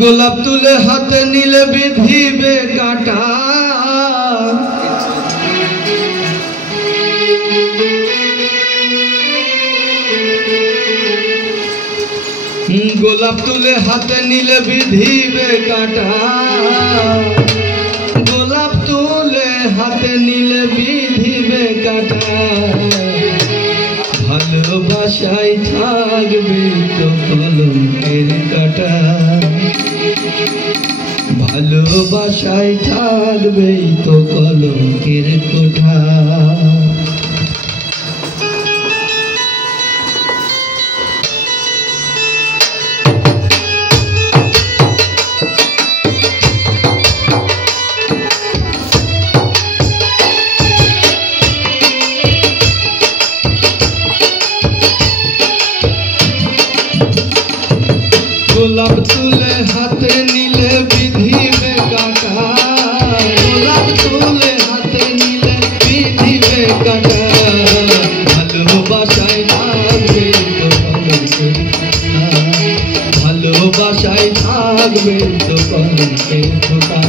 গোলাপ তুলে হাতে নিলে বিধিবে কাটা, গোলাপ তুলে হাতে নিলে বিধিবে কাটা, গোলাপ তুলে হাতে নিলে বিধিবে কাটা, ভালোবাসায় থাকবে তো কলঙ্কের কাটা, ভালোবাসায় থাকবে তো কলঙ্কের কোঠা। গোলাপ তুলে হাতে নিলে বিধিবে কাটা, গোলাপ তুলে হাতে নিলে বিধিবে কাটা, ভালোবাসায় থাকবে তো কলঙ্কের কোঠা, ভালোবাসায় থাকবে তো কলঙ্কের কোঠা।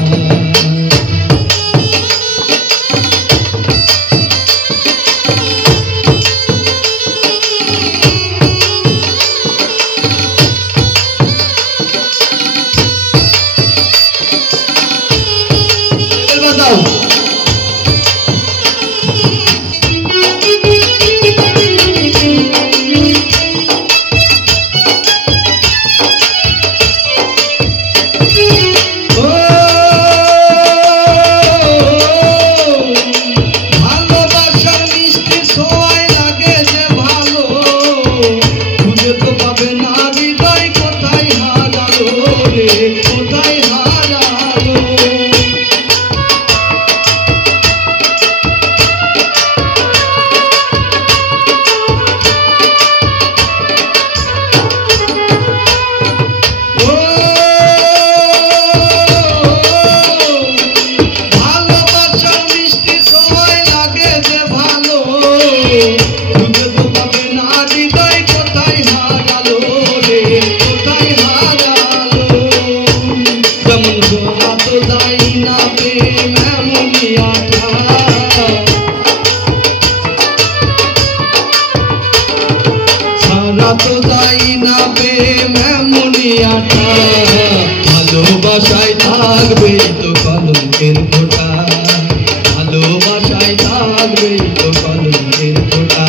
ভালোবাসায় থাকবে তো কলঙ্কের কোঠা, ভালোবাসায় থাকবে তো কলঙ্কের কোঠা।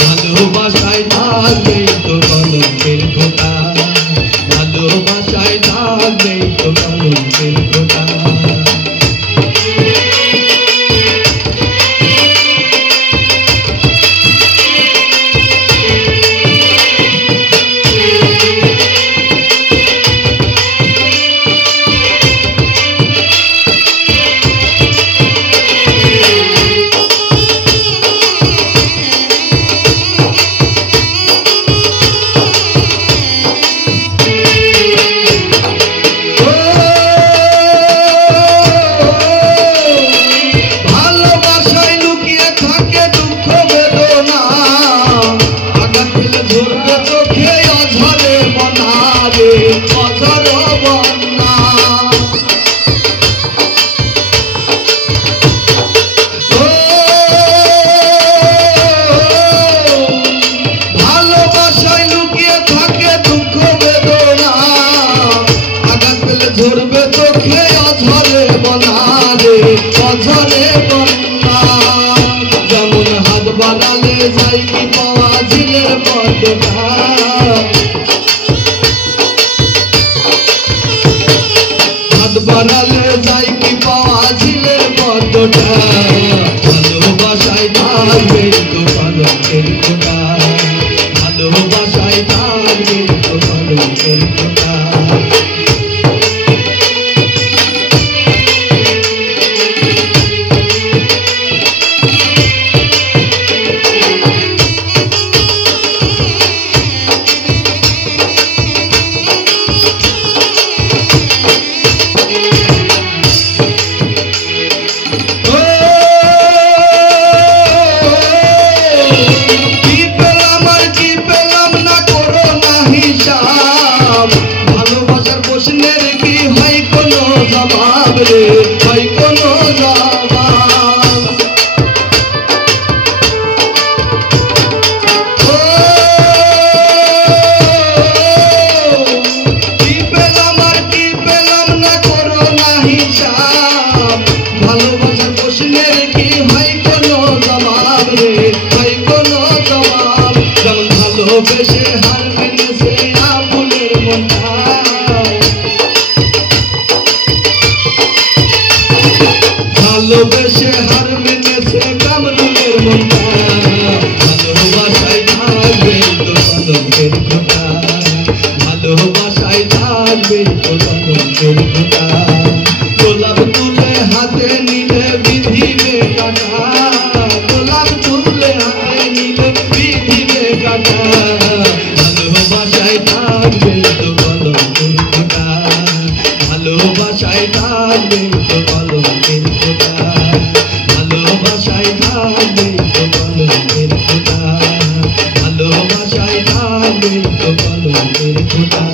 ভালোবাসায় থাকবে তো কলঙ্কের কোঠা, ভালোবাসায় থাকবে তো কলঙ্কের কোঠা। বনা রে অঝর বন্যা ভালোবাসায় লুকিয়ে থাকে দুঃখ বেদনা আঘাত পেলে ঝরবে চোখে অঝরে বনা রে অঝরে বন্যা যেমন হাত বাড়ালে যাই কি পাওয়া ঝিলের পদ্মা হাত বাড়ালে যাই কি পাওয়া ঝিলের পদ্মা ভালোবাসায় থাকবে তো পালকের ফোঁটা ভালোবাসায় থাকবে তো পালকের ফোঁটা ভালোবাসার প্রশ্নের কি হয় কোনো জবাব রে হয় কোনো জবাব কি পেলাম আর কি পেলাম না করো না হিসাব ভালোবাসার প্রশ্নের কি হয় কোনো জবাব রে হয় কোনো জবাব যেমন ভালোবেসে হার মেনেছে আবুলের মনটা ভালোবেসে হার মেনেছে কামরুলের মনটা ভালোবাসায় থাকবে তো পালকের ফোঁটা ভালোবাসায় থাকবে তো পালকের ফোঁটা গোলাপ তুলে হাতে নিলে বিধিবে কাটা গোলাপ তুলে হাতে নিলে বিধিবে কাটা ভালোবাসায় থাকবে তো পালকের ফোঁটা ভালোবাসায় থাকবে তো পালকের ফোঁটা ভালোবাসায় থাকবে তো পালকের ফোঁটা ভালোবাসায় থাকবে তো পালকের ফোঁটা